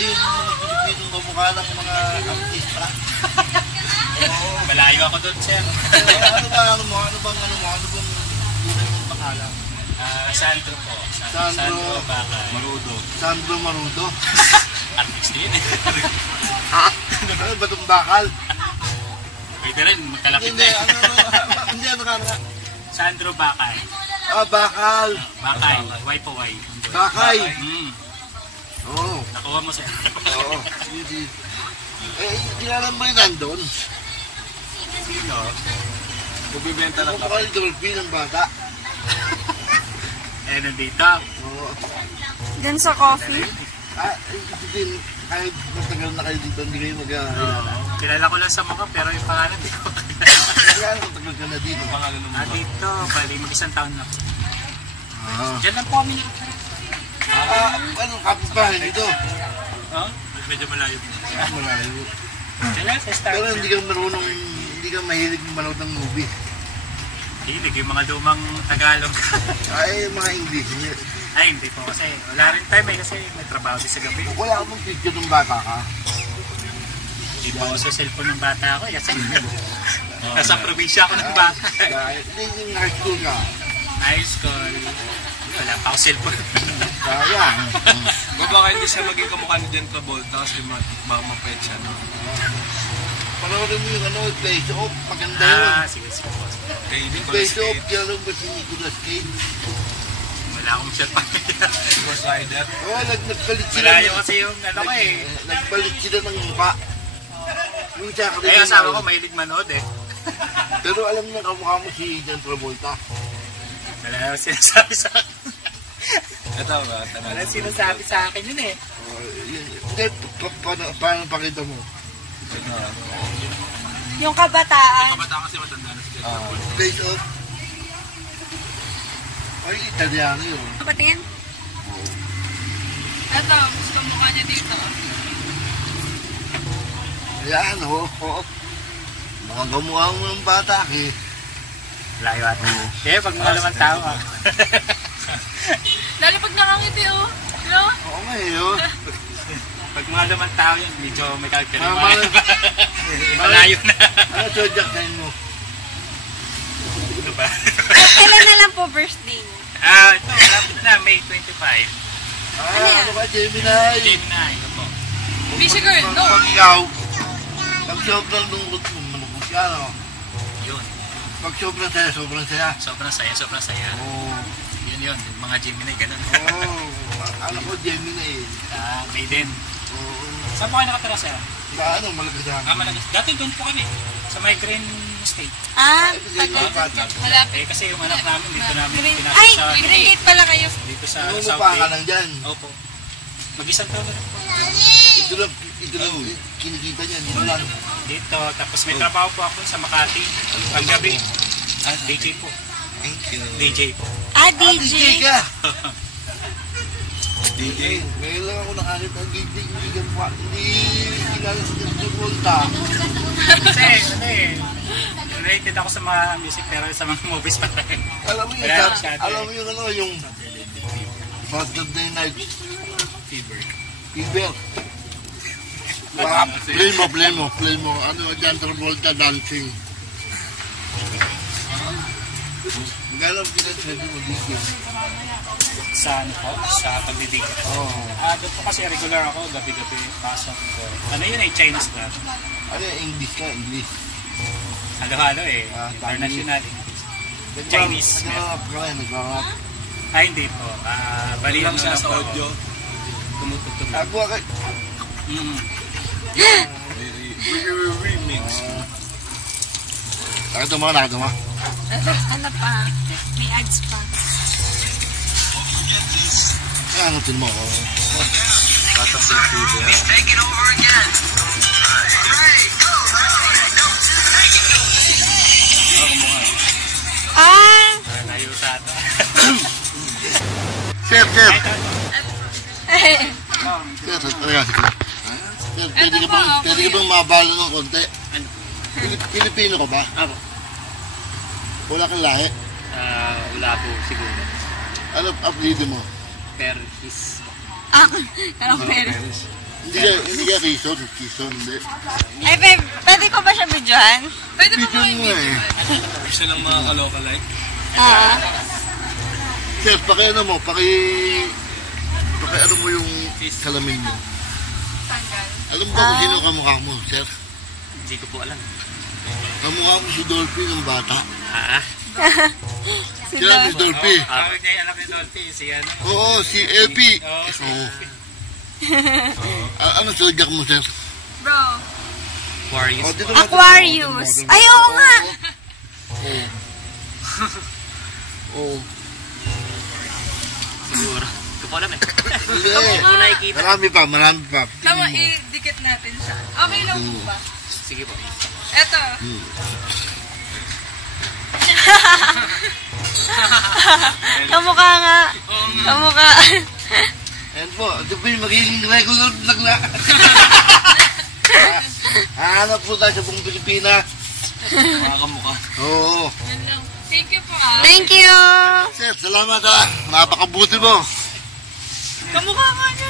yung mga Pilipinong kamukha ng mga artista. Malayo ako doon, sir. Ano bang pangalan? Sandro po. Sandro Bakay. Sandro Marudo. Artist yun eh. Ano ba itong bakal? Pwede rin, magkalapit na eh. Hindi, ano ka? Sandro Bakay. Bakal. Bakay, Y po Y. Bakay. Oo. Nakuha mo, sir. Oo. Kailan ba yung nandun? Sino? Magbibenta lang ako. Yung dolphin ng bata. Nandito. Oo. Diyan sa coffee? Kahit matagal na kayo dito, hindi kayo Kilala ko lang sa mukha, pero yung pangalan di ko. Kaya matagal ka na dito. Dito, bali mag-isang taon na. Diyan lang po kami. Anong kapitbahay nito? Medyo malayo. Malayo. Diyan lang sa Star. Pero hindi ka mahilig manood ng movie. Hilig, yung mga lumang Tagalog. Ay, mga English. Ay, hindi po kasi. Wala rin time eh, kasi may trabaho din sa gabi. Wala akong picture ng bata ka. Hindi po ako sa cellphone ng bata ako. Kasi nasa probinsya ako ng bata. Hindi yung high school ka. High school. Wala pa ako cellphone. Kaya. Baka hindi siya maging kamukha ni John Travolta kasi mapait siya. Panoorin mo yung Place Off. Maganda yun. Sige. Place Off, kilala ba si Nicolas Cage? Wala akong cellphone. Ghost Rider. Oo, nagbalit sila. Malayo kasi yung ano ko eh. Nagbalit sila ng mukha. Yung siya ka rin. Ay, asawa ko mahilig manood eh. Pero alam niya kamukha mo si John Travolta. Wala akong sinasabi sa akin. Ito ba? Wala sinasabi sa akin yun eh. Hindi, paano pakita mo? Yung kabataan. Kabata kasi matanda na si John Travolta. Place Off. Ay, Italiano yun. Kapatingin? Ito, gusto mukha niya dito. Ayan, oo. Mga kamukha mo ng bata eh. Layo ata. Kaya pag mga naman tao ah. Lalo pag nakangiti oh. No? Oo nga eh, oh. Pag mga naman tao yun, medyo may kalkalima. Malayo na. Ano chodyak na mo? Ano ba? Kailan na lang po birthday niyo? Ito, malapit na, May 25. Ano ba, Gemini? Gemini, ito po. Busy girl, no? Pag ikaw, pag sobrang lungkot mo, malungkot ka, no? Yun. Pag sobrang saya, sobrang saya. Sobrang saya. Oo. Yun, yung mga Gemini, ganun. Oo. Alam ko, Gemini eh. May din. Oo. Saan po kayo nakatira, sir? Ano, Malagasan. Malagas. Dati doon po kami. Sa may Green State. Malapit. Kasi yung anak namin dito namin pinasok Ay, sa... Green pala kayo. Dito sa Ano South pa ka Bay. lang dyan? Opo. Mag-isang taon na rin po. Ito lang kinikita niya, dito lang. Dito. Tapos may trabaho po ako sa Makati. Ang gabi. DJ po. Thank you. DJ po. DJ ka! DJ. Ngayon lang ako nakakita ng DJ, hindi ka pa, hindi kilala sa Travolta. Kasi, related ako sa mga music pero sa mga movies pa rin. Alam mo yun, alam mo yung yung Saturday Night Fever. Fever. Play mo. Ano, John Travolta dancing. Magkano ang pinag-sabi mo dito? Sa ano po? Sa pagbibig. Doon po kasi regular ako, gabi-gabi pasok ko. Ano yun eh, Chinese na. Ano yung English ka? English? Halo-halo eh. International English. Chinese. Nag-rap ka rin, nag-rap. Hindi po. Bali Lang siya lang sa po audio. Tumutugtog. Nagawa ka. Remix. Nakita mo. Ano pa? May ads pa. Ano tin mo? Tatak sa TV. Take it over again. Right, go. Layo sa ato. Sir. Sir, pwede ka bang mabalo ng konti? Pilipino ka ba? Ako. Wala kang lahi? Wala po siguro. Ano apelido mo? Perkis. Anong Paris? Hindi ka Quezon, hindi. Ay, babe, pwede ko ba siya videohan? Pwede mo Quezon mo eh. Isa lang mga kalokalike. Sir, pakiano mo yung salamin mo. tanggal. Alam ba kung sino kamukha mo, sir? Hindi ko po alam. Kamukha mo si Dolphy ng bata. Si Sila si Dolphy. Tawag niya yung anak ni Dolphy, si ano. Oo, si LP. Oo. Ano zodiac mo, sir? Bro, Aquarius. dito natin- Aquarius. Ay, oo nga. Oo. Siguro. Hindi ko po alam eh. Hindi. Marami pa. tama, idikit natin siya. Okay lang po ba? Sige po. Eto. Kamukha nga. Kamukha. Ayan po, ito po yung magiging regular vlog na. Hanap po tayo sa buong Pilipinas. Mga kamukha. Oo. Yan lang. Thank you po ah. Thank you. Sir, salamat ha. Napakabuti mo. Kamukha nga niya.